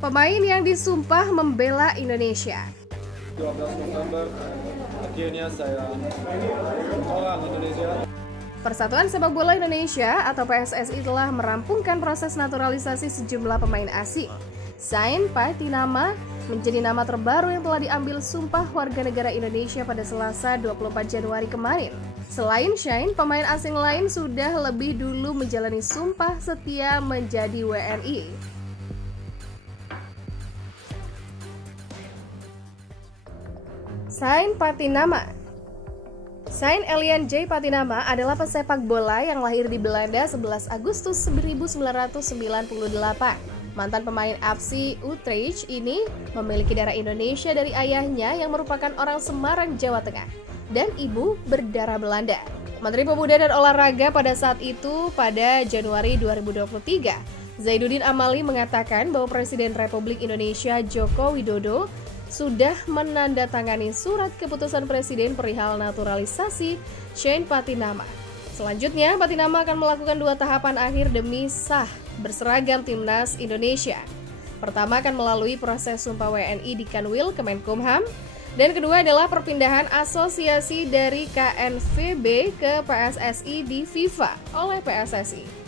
Pemain yang disumpah membela Indonesia. 12 November, akhirnya saya orang Indonesia. Persatuan Sepak Bola Indonesia atau PSSI telah merampungkan proses naturalisasi sejumlah pemain asing. Sain Patinama menjadi nama terbaru yang telah diambil sumpah warga negara Indonesia pada Selasa 24 Januari kemarin. Selain Sain, pemain asing lain sudah lebih dulu menjalani sumpah setia menjadi WNI. Sain Patinama. Sain Elian J. Patinama adalah pesepak bola yang lahir di Belanda 11 Agustus 1998. Mantan pemain FC Utrecht ini memiliki darah Indonesia dari ayahnya yang merupakan orang Semarang, Jawa Tengah, dan ibu berdarah Belanda. Menteri Pemuda dan Olahraga pada saat itu, pada Januari 2023, Zainuddin Amali mengatakan bahwa Presiden Republik Indonesia Joko Widodo sudah menandatangani surat keputusan Presiden perihal naturalisasi Sain Patinama. Selanjutnya, Patinama akan melakukan 2 tahapan akhir demi sah berseragam Timnas Indonesia. Pertama akan melalui proses sumpah WNI di Kanwil Kemenkumham, dan kedua adalah perpindahan asosiasi dari KNVB ke PSSI di FIFA oleh PSSI.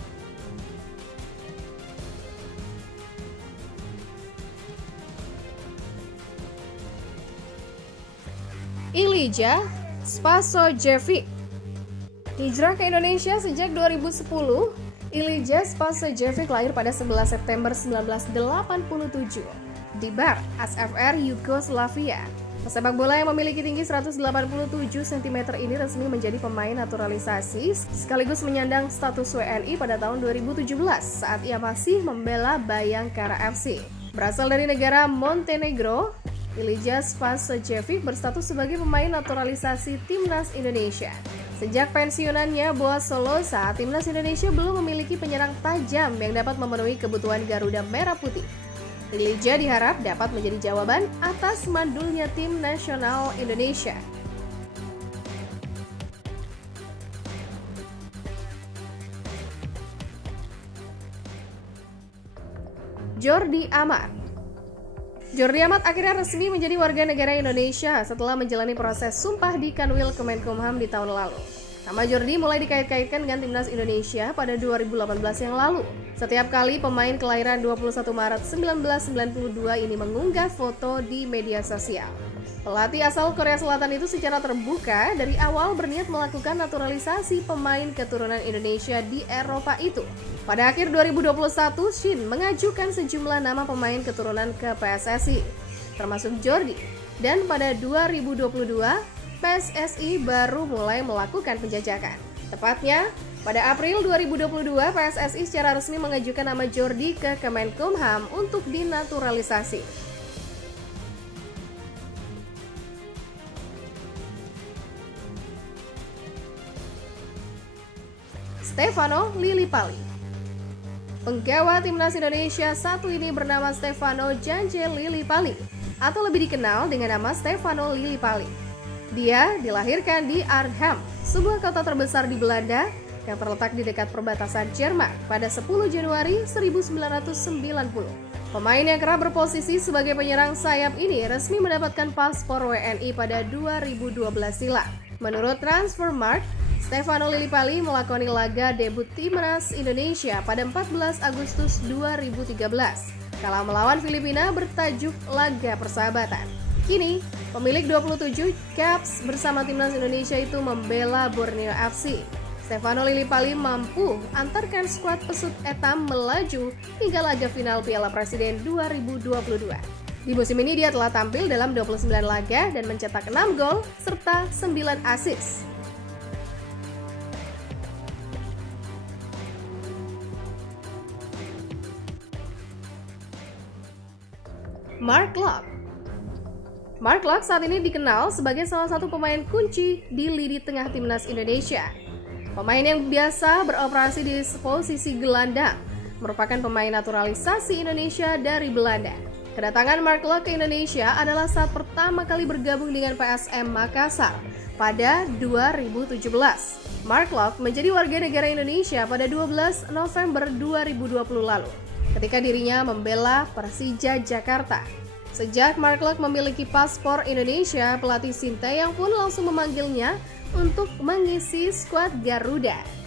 Ilija Spasojevic. Hijrah ke Indonesia sejak 2010, Ilija Spasojevic lahir pada 11 September 1987 di Bar, SFR Yugoslavia. Pesepak bola yang memiliki tinggi 187 cm ini resmi menjadi pemain naturalisasi sekaligus menyandang status WNI pada tahun 2017 saat ia masih membela Bayangkara FC. Berasal dari negara Montenegro, Ilija Spasojevic berstatus sebagai pemain naturalisasi Timnas Indonesia. Sejak pensiunannya Boaz Solosa, Timnas Indonesia belum memiliki penyerang tajam yang dapat memenuhi kebutuhan Garuda Merah Putih. Ilija diharap dapat menjadi jawaban atas mandulnya tim nasional Indonesia. Jordi Amat. Jordi Amat akhirnya resmi menjadi warga negara Indonesia setelah menjalani proses sumpah di Kanwil Kemenkumham di tahun lalu. Nama Jordi mulai dikait-kaitkan dengan Timnas Indonesia pada 2018 yang lalu. Setiap kali pemain kelahiran 21 Maret 1992 ini mengunggah foto di media sosial. Pelatih asal Korea Selatan itu secara terbuka dari awal berniat melakukan naturalisasi pemain keturunan Indonesia di Eropa itu. Pada akhir 2021, Shin mengajukan sejumlah nama pemain keturunan ke PSSI, termasuk Jordi. Dan pada 2022, PSSI baru mulai melakukan penjajakan. Tepatnya, pada April 2022, PSSI secara resmi mengajukan nama Jordi ke Kemenkumham untuk dinaturalisasi. Stefano Lillipali. Penggawa Timnas Indonesia satu ini bernama Stefano Janje Lillipali, atau lebih dikenal dengan nama Stefano Lillipali. Dia dilahirkan di Arnhem, sebuah kota terbesar di Belanda yang terletak di dekat perbatasan Jerman pada 10 Januari 1990. Pemain yang kerap berposisi sebagai penyerang sayap ini resmi mendapatkan paspor WNI pada 2012 silam. Menurut Transfermarkt, Stefano Lillipali melakoni laga debut Timnas Indonesia pada 14 Agustus 2013 kala melawan Filipina bertajuk laga persahabatan. Kini, pemilik 27 caps bersama Timnas Indonesia itu membela Borneo FC. Stefano Lillipali mampu antarkan skuad pesut etam melaju hingga laga final Piala Presiden 2022. Di musim ini dia telah tampil dalam 29 laga dan mencetak 6 gol serta 9 assist. Mark Locke. Mark Locke saat ini dikenal sebagai salah satu pemain kunci di lini tengah Timnas Indonesia. Pemain yang biasa beroperasi di posisi gelandang, merupakan pemain naturalisasi Indonesia dari Belanda. Kedatangan Mark Locke ke Indonesia adalah saat pertama kali bergabung dengan PSM Makassar pada 2017. Mark Locke menjadi warga negara Indonesia pada 12 November 2020 lalu, ketika dirinya membela Persija Jakarta. Sejak Mark Locke memiliki paspor Indonesia, pelatih Sinteyong pun langsung memanggilnya untuk mengisi skuad Garuda.